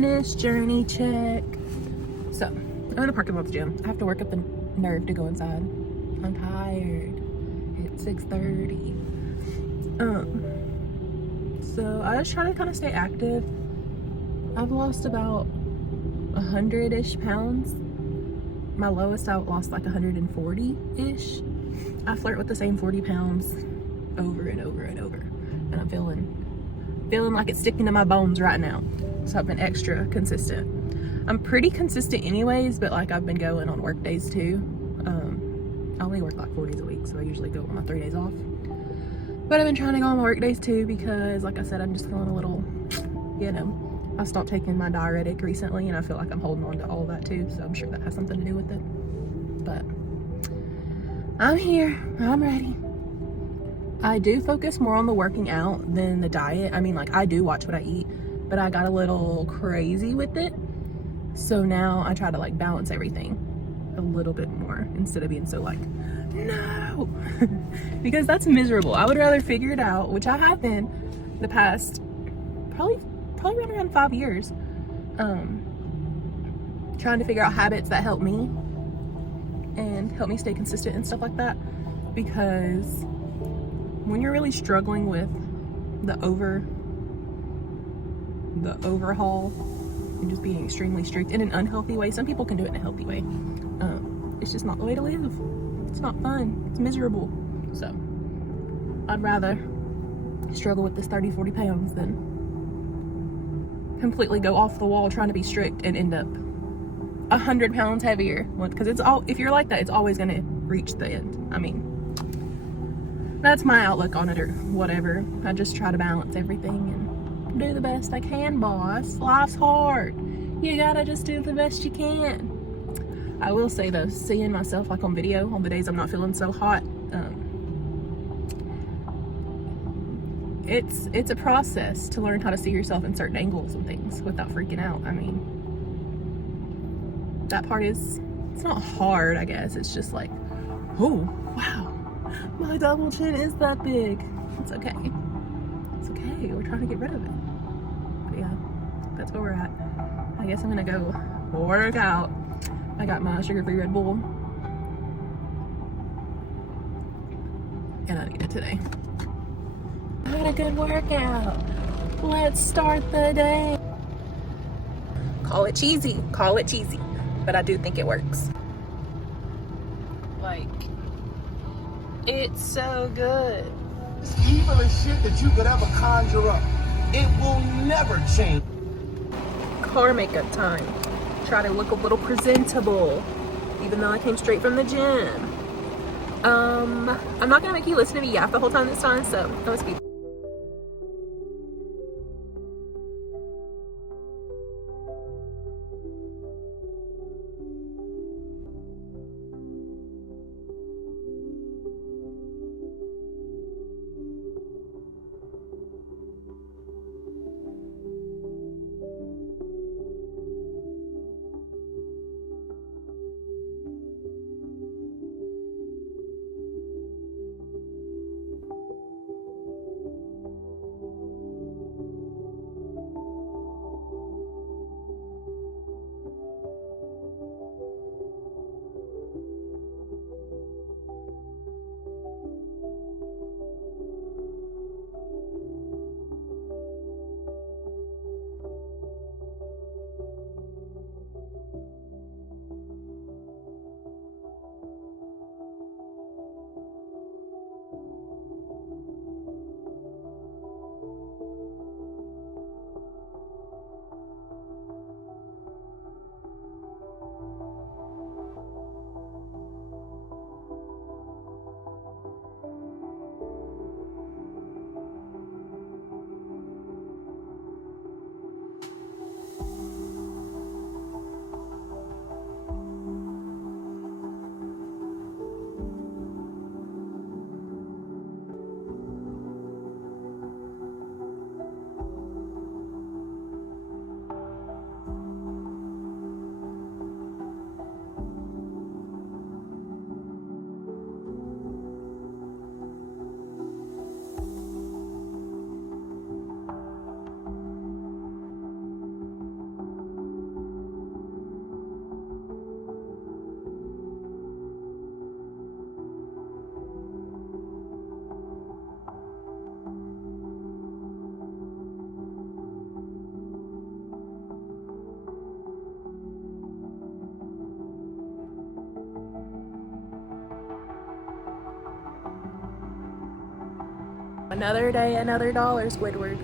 fitness journey check. So I'm in the parking lot of the gym. I have to work up the nerve to go inside. I'm tired. It's 6:30. So I just try to kind of stay active. I've lost about 100-ish pounds. My lowest I lost like 140-ish. I flirt with the same 40 pounds over and over and over, and I'm feeling like it's sticking to my bones right now. So I've been extra consistent. I'm pretty consistent anyways, but like I've been going on work days too. I only work like 4 days a week, so I usually go on my 3 days off. But I've been trying to go on my work days too because, like I said, I'm just feeling a little, you know, I stopped taking my diuretic recently and I feel like I'm holding on to all that too, so I'm sure that has something to do with it. But I'm here, I'm ready. I do focus more on the working out than the diet. I mean, like, I do watch what I eat, but I got a little crazy with it. So now I try to like balance everything a little bit more instead of being so like, no, because that's miserable. I would rather figure it out, which I have been the past probably right around 5 years, trying to figure out habits that help me and help me stay consistent and stuff like that. Because when you're really struggling with the overhaul and just being extremely strict in an unhealthy way, some people can do it in a healthy way. It's just not the way to live. It's not fun. It's miserable. So I'd rather struggle with this 30-40 pounds than completely go off the wall trying to be strict and end up 100 pounds heavier. Because if you're like that, it's always going to reach the end. I mean, that's my outlook on it, or whatever. I just try to balance everything and do the best I can, boss. Life's hard. You gotta just do the best you can. I will say though, seeing myself like on video on the days I'm not feeling so hot, it's a process to learn how to see yourself in certain angles and things without freaking out. I mean, that part it's not hard, I guess. It's just like, oh, wow, my double chin is that big. It's okay. It's okay. We're trying to get rid of it. But yeah, that's where we're at. I guess I'm gonna go work out. I got my sugar-free Red Bull, and I need it today. I had a good workout. Let's start the day. Call it cheesy, but I do think it works. Like, it's so good. It's evil as shit that you could ever conjure up. It will never change. Car makeup time. Try to look a little presentable, even though I came straight from the gym. I'm not gonna make you listen to me yap the whole time this time, so I'm gonna speak. Another day, another dollar, Squidward.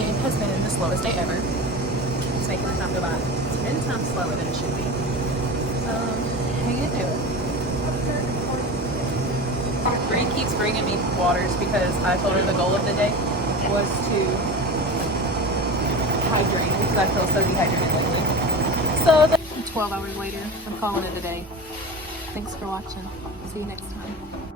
It has been the slowest day ever. It's making my time go by 10 times slower than it should be. Hanging in there. Bree keeps bringing me waters because I told her the goal of the day was to hydrate because I feel so dehydrated lately. So 12 hours later, I'm calling it a day. Thanks for watching. See you next time.